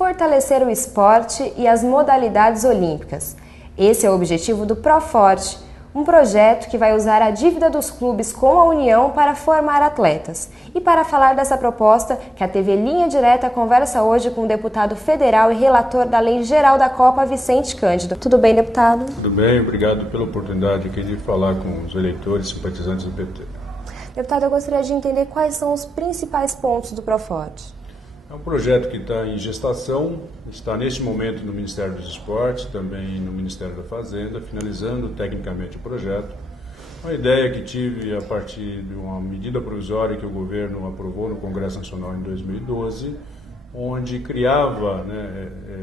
fortalecer o esporte e as modalidades olímpicas. Esse é o objetivo do Proforte, um projeto que vai usar a dívida dos clubes com a União para formar atletas. E para falar dessa proposta, que a TV Linha Direta conversa hoje com o deputado federal e relator da Lei Geral da Copa, Vicente Cândido. Tudo bem, deputado? Tudo bem, obrigado pela oportunidade aqui de falar com os eleitores e simpatizantes do PT. Deputado, eu gostaria de entender quais são os principais pontos do Proforte. É um projeto que está em gestação, está neste momento no Ministério dos Esportes, também no Ministério da Fazenda, finalizando tecnicamente o projeto. Uma ideia que tive a partir de uma medida provisória que o governo aprovou no Congresso Nacional em 2012, onde criava,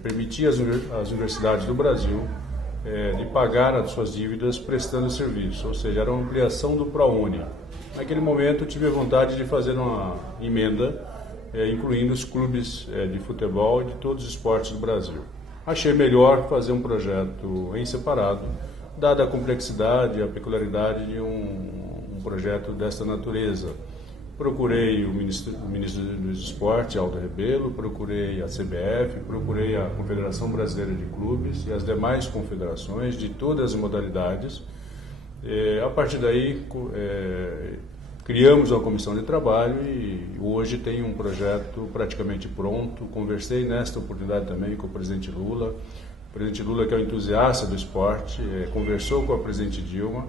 permitia às universidades do Brasil de pagar as suas dívidas prestando serviço, ou seja, era uma ampliação do ProUni. Naquele momento tive a vontade de fazer uma emenda incluindo os clubes de futebol e de todos os esportes do Brasil. Achei melhor fazer um projeto em separado, dada a complexidade e a peculiaridade de um projeto desta natureza. Procurei o ministro dos Esportes, Aldo Rebelo, procurei a CBF, procurei a Confederação Brasileira de Clubes e as demais confederações de todas as modalidades. A partir daí, criamos uma comissão de trabalho e hoje tem um projeto praticamente pronto. Conversei nesta oportunidade também com o presidente Lula. O presidente Lula, que é um entusiasta do esporte, conversou com a presidente Dilma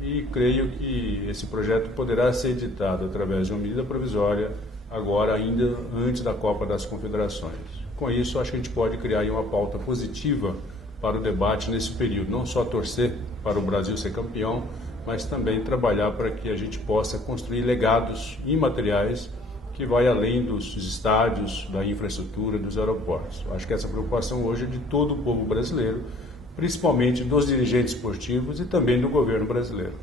e creio que esse projeto poderá ser editado através de uma medida provisória agora, ainda antes da Copa das Confederações. Com isso, acho que a gente pode criar aí uma pauta positiva para o debate nesse período, não só torcer para o Brasil ser campeão, mas também trabalhar para que a gente possa construir legados imateriais que vai além dos estádios, da infraestrutura, dos aeroportos. Acho que essa preocupação hoje é de todo o povo brasileiro, principalmente dos dirigentes esportivos e também do governo brasileiro.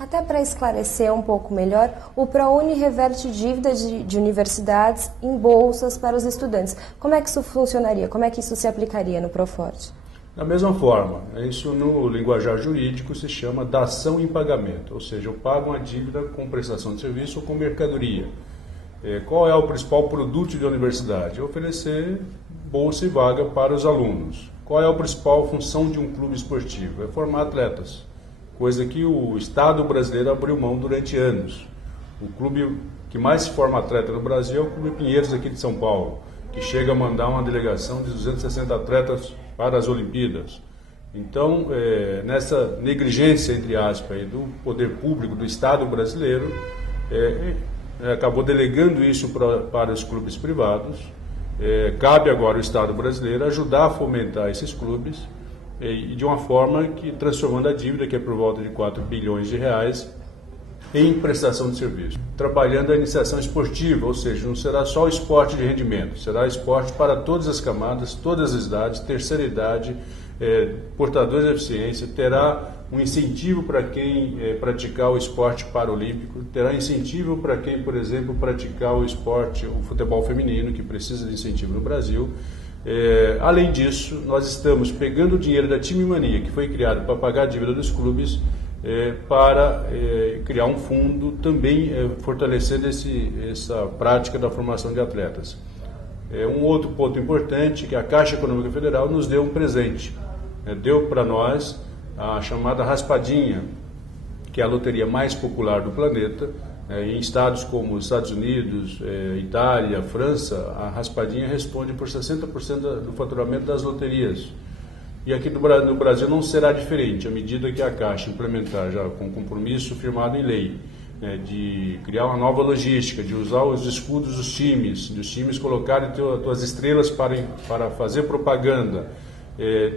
Até para esclarecer um pouco melhor, o ProUni reverte dívidas de universidades em bolsas para os estudantes. Como é que isso funcionaria? Como é que isso se aplicaria no Proforte? Da mesma forma, isso no linguajar jurídico se chama dação em pagamento, ou seja, eu pago uma dívida com prestação de serviço ou com mercadoria. Qual é o principal produto da universidade? Oferecer bolsa e vaga para os alunos. Qual é a principal função de um clube esportivo? É formar atletas, coisa que o Estado brasileiro abriu mão durante anos. O clube que mais forma atleta no Brasil é o Clube Pinheiros aqui de São Paulo, que chega a mandar uma delegação de 260 atletas para as Olimpíadas. Então, nessa negligência, entre aspas, do poder público do Estado brasileiro, acabou delegando isso para os clubes privados. Cabe agora ao Estado brasileiro ajudar a fomentar esses clubes e de uma forma que transformando a dívida, que é por volta de 4 bilhões de reais, em prestação de serviço, trabalhando a iniciação esportiva, ou seja, não será só o esporte de rendimento, será esporte para todas as camadas, todas as idades, terceira idade, portadores de deficiência, terá um incentivo para quem praticar o esporte paralímpico, terá incentivo para quem, por exemplo, praticar o futebol feminino, que precisa de incentivo no Brasil. Além disso, nós estamos pegando o dinheiro da Time Mania, que foi criado para pagar a dívida dos clubes, para criar um fundo também fortalecendo essa prática da formação de atletas. Um outro ponto importante que a Caixa Econômica Federal nos deu um presente, deu para nós a chamada raspadinha, que é a loteria mais popular do planeta. Em estados como os Estados Unidos, Itália, França, a raspadinha responde por 60% do faturamento das loterias. E aqui no Brasil não será diferente, à medida que a Caixa implementar, já com compromisso firmado em lei, de criar uma nova logística, de usar os escudos dos times colocarem suas estrelas para fazer propaganda,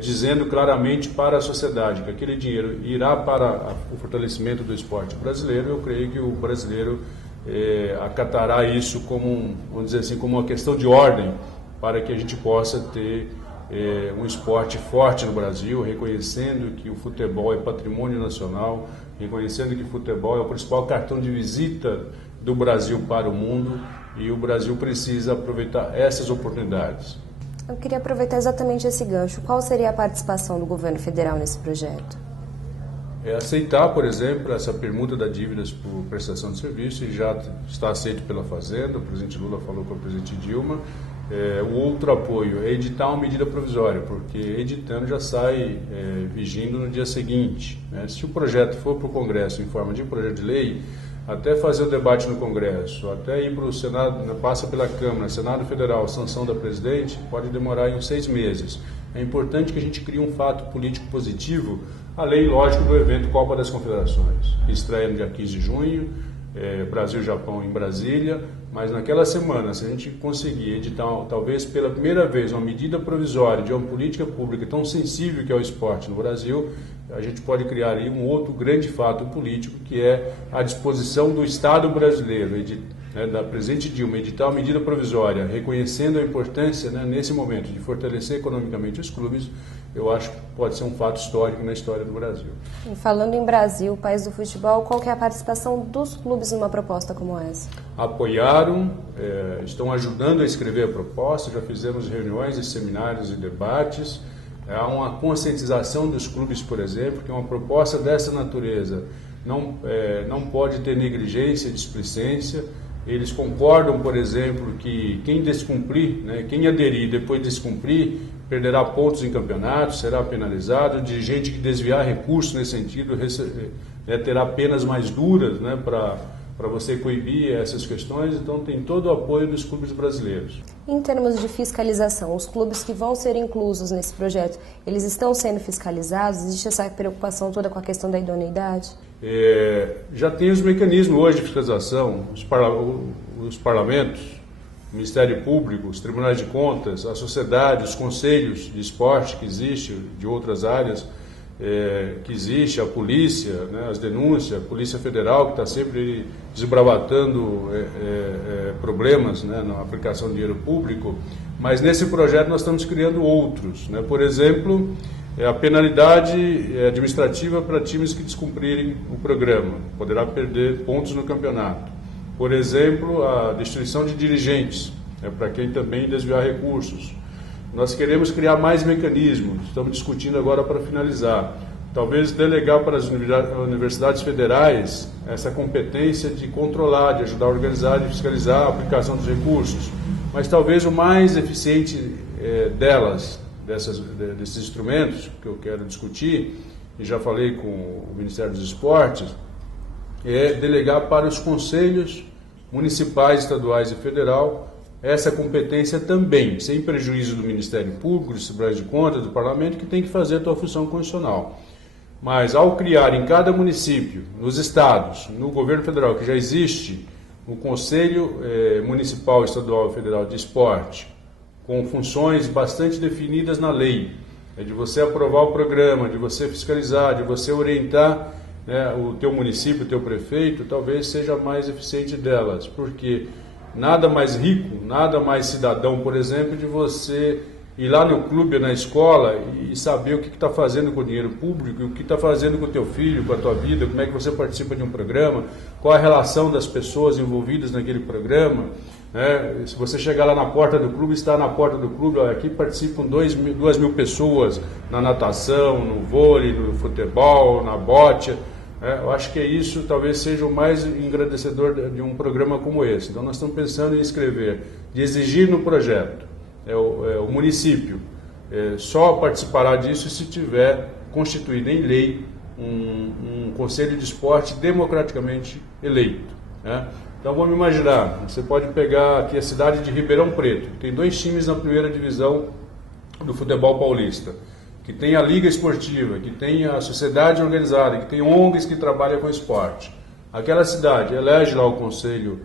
dizendo claramente para a sociedade que aquele dinheiro irá para o fortalecimento do esporte brasileiro. Eu creio que o brasileiro acatará isso como, vamos dizer assim, como uma questão de ordem, para que a gente possa ter um esporte forte no Brasil, reconhecendo que o futebol é patrimônio nacional, reconhecendo que o futebol é o principal cartão de visita do Brasil para o mundo e o Brasil precisa aproveitar essas oportunidades. Eu queria aproveitar exatamente esse gancho. Qual seria a participação do governo federal nesse projeto? Aceitar, por exemplo, essa permuta da dívidas por prestação de serviço, e já está aceito pela Fazenda. O presidente Lula falou com o presidente Dilma, O outro apoio é editar uma medida provisória, porque editando já sai vigindo no dia seguinte, né? Se o projeto for para o Congresso em forma de projeto de lei, até fazer o debate no Congresso, até ir para o Senado, passa pela Câmara, Senado Federal, sanção da presidente, pode demorar uns 6 meses. É importante que a gente crie um fato político positivo, além, lógico, do evento Copa das Confederações, que estreia no dia 15 de junho, Brasil e Japão em Brasília, mas naquela semana, se a gente conseguir editar, talvez pela primeira vez, uma medida provisória de uma política pública tão sensível que é o esporte no Brasil, a gente pode criar aí um outro grande fato político, que é a disposição do Estado brasileiro, da presidente Dilma, editar uma medida provisória, reconhecendo a importância, né, nesse momento, de fortalecer economicamente os clubes. Eu acho que pode ser um fato histórico na história do Brasil. E falando em Brasil, país do futebol, qual que é a participação dos clubes numa proposta como essa? Apoiaram, estão ajudando a escrever a proposta, já fizemos reuniões e seminários e debates. Há uma conscientização dos clubes, por exemplo, que uma proposta dessa natureza não pode ter negligência, displicência. Eles concordam, por exemplo, que quem descumprir, né, quem aderir depois de descumprir, perderá pontos em campeonatos, será penalizado. O dirigente que desviar recursos nesse sentido terá penas mais duras, né, para você coibir essas questões. Então tem todo o apoio dos clubes brasileiros. Em termos de fiscalização, os clubes que vão ser inclusos nesse projeto, eles estão sendo fiscalizados? Existe essa preocupação toda com a questão da idoneidade? Já tem os mecanismos hoje de fiscalização, os parlamentos, o Ministério Público, os tribunais de contas, a sociedade, os conselhos de esporte que existe, de outras áreas que existe, a polícia, né, as denúncias, a Polícia Federal, que está sempre desbravatando problemas, né, na aplicação de dinheiro público. Mas nesse projeto nós estamos criando outros, né? Por exemplo, a penalidade administrativa para times que descumprirem o programa, poderá perder pontos no campeonato. Por exemplo, a destituição de dirigentes, para quem também desviar recursos. Nós queremos criar mais mecanismos, estamos discutindo agora para finalizar. Talvez delegar para as universidades federais essa competência de controlar, de ajudar a organizar, de fiscalizar a aplicação dos recursos. Mas talvez o mais eficiente desses instrumentos que eu quero discutir, e já falei com o Ministério dos Esportes, é delegar para os conselhos municipais, estaduais e federal essa competência também, sem prejuízo do Ministério Público, dos tribunais de contas, do Parlamento, que tem que fazer a sua função constitucional. Mas ao criar em cada município, nos estados, no governo federal, que já existe o Conselho Municipal, Estadual e Federal de Esporte, com funções bastante definidas na lei, de você aprovar o programa, de você fiscalizar, de você orientar, né, o teu município, o teu prefeito, talvez seja mais eficiente delas, porque nada mais rico, nada mais cidadão, por exemplo, de você ir lá no clube, na escola e saber o que está fazendo com o dinheiro público, e o que está fazendo com o teu filho, com a tua vida, como é que você participa de um programa, qual a relação das pessoas envolvidas naquele programa. Se você chegar lá na porta do clube, está na porta do clube, aqui participam 2 mil pessoas na natação, no vôlei, no futebol, na bote. Eu acho que isso talvez seja o mais engrandecedor de um programa como esse. Então nós estamos pensando em escrever, de exigir no projeto, o município só participará disso se tiver constituído em lei um conselho de esporte democraticamente eleito, né? Então vamos imaginar, você pode pegar aqui a cidade de Ribeirão Preto, tem 2 times na primeira divisão do futebol paulista, que tem a liga esportiva, que tem a sociedade organizada, que tem ONGs que trabalham com esporte. Aquela cidade elege lá o Conselho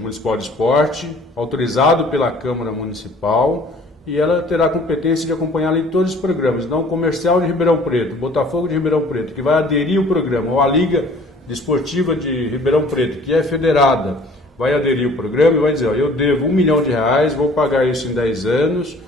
Municipal de Esporte, autorizado pela Câmara Municipal, e ela terá competência de acompanhar ali todos os programas. Então, o Comercial de Ribeirão Preto, Botafogo de Ribeirão Preto, que vai aderir ao programa, ou a Liga Desportiva de Ribeirão Preto, que é federada, vai aderir ao programa e vai dizer, eu devo R$1 milhão, vou pagar isso em 10 anos,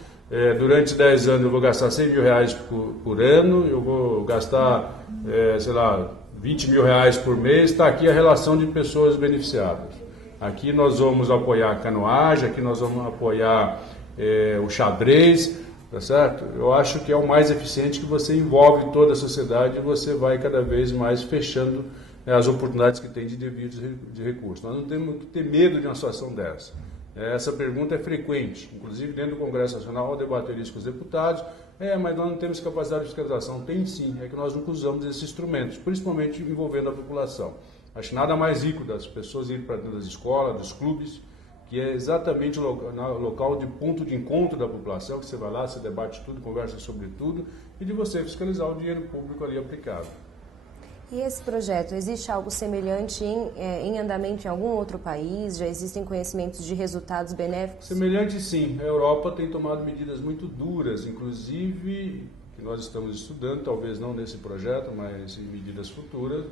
durante 10 anos eu vou gastar R$100 mil por ano, eu vou gastar, R$20 mil por mês, está aqui a relação de pessoas beneficiadas. Aqui nós vamos apoiar a canoagem, aqui nós vamos apoiar o xadrez, tá certo? Eu acho que é o mais eficiente, que você envolve toda a sociedade e você vai cada vez mais fechando as oportunidades que tem de desvio de recursos. Nós não temos que ter medo de uma situação dessa. Essa pergunta é frequente, inclusive dentro do Congresso Nacional, ao debater isso com os deputados, mas nós não temos capacidade de fiscalização. Tem sim, é que nós nunca usamos esses instrumentos, principalmente envolvendo a população. Acho nada mais rico das pessoas irem para dentro das escolas, dos clubes, que é exatamente o local de ponto de encontro da população, que você vai lá, você debate tudo, conversa sobre tudo, e de você fiscalizar o dinheiro público ali aplicado. E esse projeto, existe algo semelhante em andamento em algum outro país? Já existem conhecimentos de resultados benéficos? Semelhante sim. A Europa tem tomado medidas muito duras, inclusive, que nós estamos estudando, talvez não nesse projeto, mas em medidas futuras,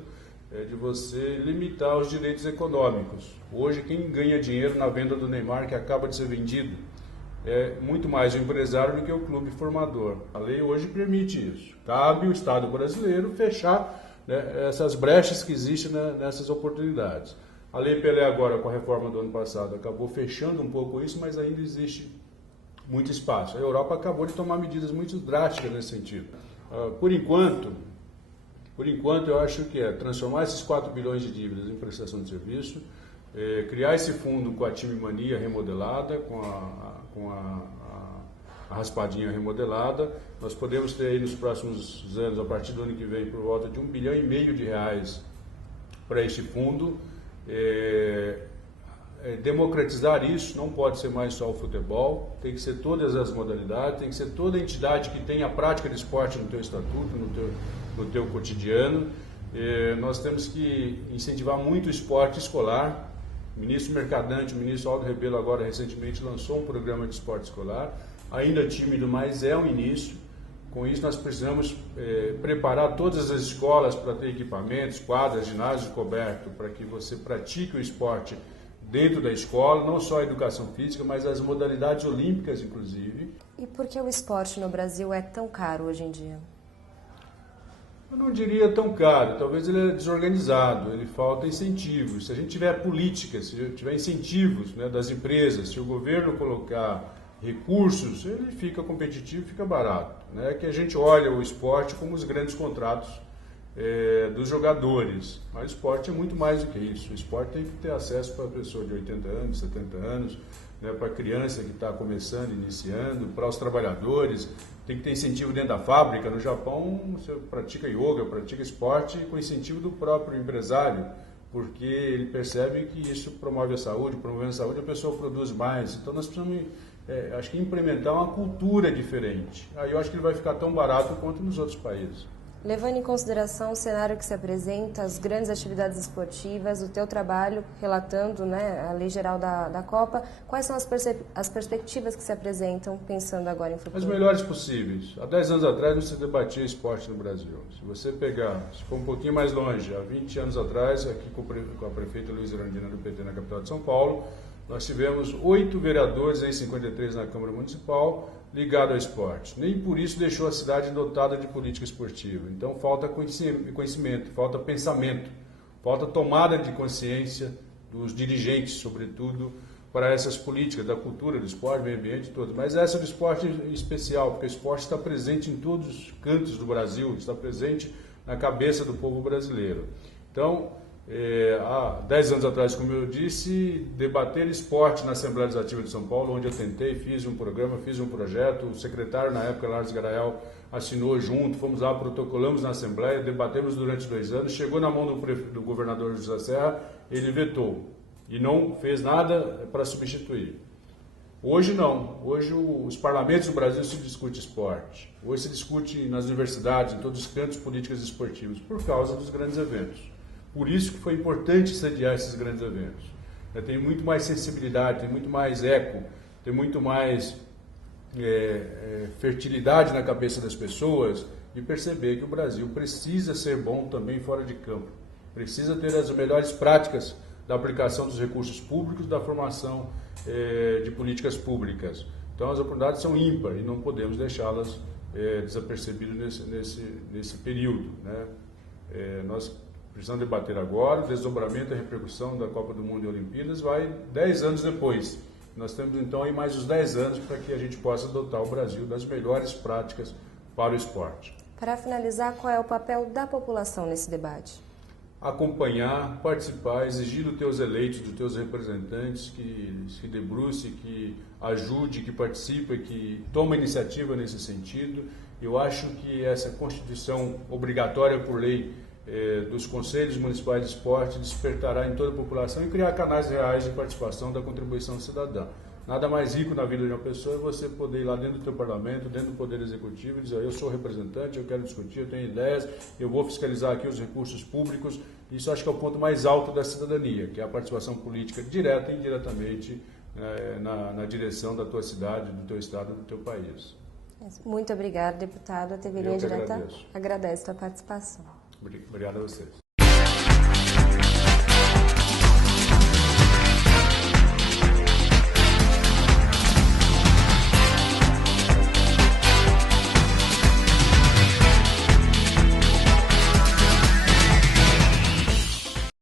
de você limitar os direitos econômicos. Hoje, quem ganha dinheiro na venda do Neymar, que acaba de ser vendido, é muito mais o empresário do que o clube formador. A lei hoje permite isso. Cabe o Estado brasileiro fechar essas brechas que existem nessas oportunidades. A Lei Pelé agora, com a reforma do ano passado, acabou fechando um pouco isso, mas ainda existe muito espaço. A Europa acabou de tomar medidas muito drásticas nesse sentido. Por enquanto, eu acho que é transformar esses 4 bilhões de dívidas em prestação de serviço, criar esse fundo com a Time Mania remodelada, com a raspadinha remodelada. Nós podemos ter aí nos próximos anos, a partir do ano que vem, por volta de R$1,5 bilhão para este fundo. Democratizar isso, não pode ser mais só o futebol, tem que ser todas as modalidades, tem que ser toda entidade que tenha a prática de esporte no teu estatuto, no teu cotidiano. Nós temos que incentivar muito o esporte escolar. O ministro Mercadante, o ministro Aldo Rebelo agora recentemente lançou um programa de esporte escolar, ainda tímido, mas é um início. Com isso nós precisamos preparar todas as escolas para ter equipamentos, quadras, ginásio coberto, para que você pratique o esporte dentro da escola, não só a educação física, mas as modalidades olímpicas, inclusive. E por que o esporte no Brasil é tão caro hoje em dia? Eu não diria tão caro, talvez ele é desorganizado, ele falta incentivos. Se a gente tiver políticas, se tiver incentivos das empresas, se o governo colocar recursos, ele fica competitivo, fica barato. Que a gente olha o esporte como os grandes contratos dos jogadores, mas o esporte é muito mais do que isso. O esporte tem que ter acesso para a pessoa de 80 anos, 70 anos, para a criança que está começando, iniciando, para os trabalhadores, tem que ter incentivo dentro da fábrica. No Japão, você pratica yoga, pratica esporte com incentivo do próprio empresário, porque ele percebe que isso promove a saúde, promovendo a saúde a pessoa produz mais. Então nós precisamos acho que implementar uma cultura diferente. Aí eu acho que ele vai ficar tão barato quanto nos outros países. Levando em consideração o cenário que se apresenta, as grandes atividades esportivas, o teu trabalho relatando a lei geral da Copa, quais são as perspectivas que se apresentam pensando agora em futuro? As melhores possíveis. Há 10 anos atrás não se debatia esporte no Brasil. Se você pegar, se for um pouquinho mais longe, há 20 anos atrás, aqui com a prefeita Luiza Erundina do PT na capital de São Paulo, nós tivemos 8 vereadores em 53 na Câmara Municipal ligados ao esporte. Nem por isso deixou a cidade dotada de política esportiva. Então falta conhecimento, falta pensamento, falta tomada de consciência dos dirigentes, sobretudo, para essas políticas da cultura, do esporte, do meio ambiente, todas. Mas essa do esporte em especial, porque o esporte está presente em todos os cantos do Brasil, está presente na cabeça do povo brasileiro. Então, há 10 anos atrás, como eu disse, debater esporte na Assembleia Legislativa de São Paulo, onde eu tentei, fiz um programa, fiz um projeto, o secretário na época, Lars Garael, assinou junto, fomos lá, protocolamos na Assembleia, debatemos durante 2 anos, chegou na mão do governador José Serra, ele vetou e não fez nada para substituir. Hoje não, hoje os parlamentos do Brasil se discute esporte, hoje se discute nas universidades, em todos os cantos políticas esportivas, por causa dos grandes eventos. Por isso que foi importante sediar esses grandes eventos. Tem muito mais sensibilidade, tem muito mais eco, tem muito mais fertilidade na cabeça das pessoas e perceber que o Brasil precisa ser bom também fora de campo. Precisa ter as melhores práticas da aplicação dos recursos públicos, da formação de políticas públicas. Então as oportunidades são ímpar e não podemos deixá-las desapercebidas nesse período. Nós precisamos debater agora, o desdobramento e a repercussão da Copa do Mundo e Olimpíadas vai 10 anos depois. Nós temos então aí mais uns 10 anos para que a gente possa dotar o Brasil das melhores práticas para o esporte. Para finalizar, qual é o papel da população nesse debate? acompanhar, participar, exigir dos teus eleitos, dos teus representantes que se debruce, que ajude, que participe, que tome iniciativa nesse sentido. Eu acho que essa constituição obrigatória por lei dos Conselhos Municipais de Esporte despertará em toda a população e criar canais reais de participação da contribuição cidadã. Nada mais rico na vida de uma pessoa é você poder ir lá dentro do teu parlamento, dentro do Poder Executivo e dizer: eu sou representante, eu quero discutir, eu tenho ideias, eu vou fiscalizar aqui os recursos públicos. Isso acho que é o ponto mais alto da cidadania, que é a participação política direta e indiretamente na direção da tua cidade, do teu estado, do teu país. Muito obrigada, deputado. A TV Linha Direta agradece a sua participação. Obrigado a vocês.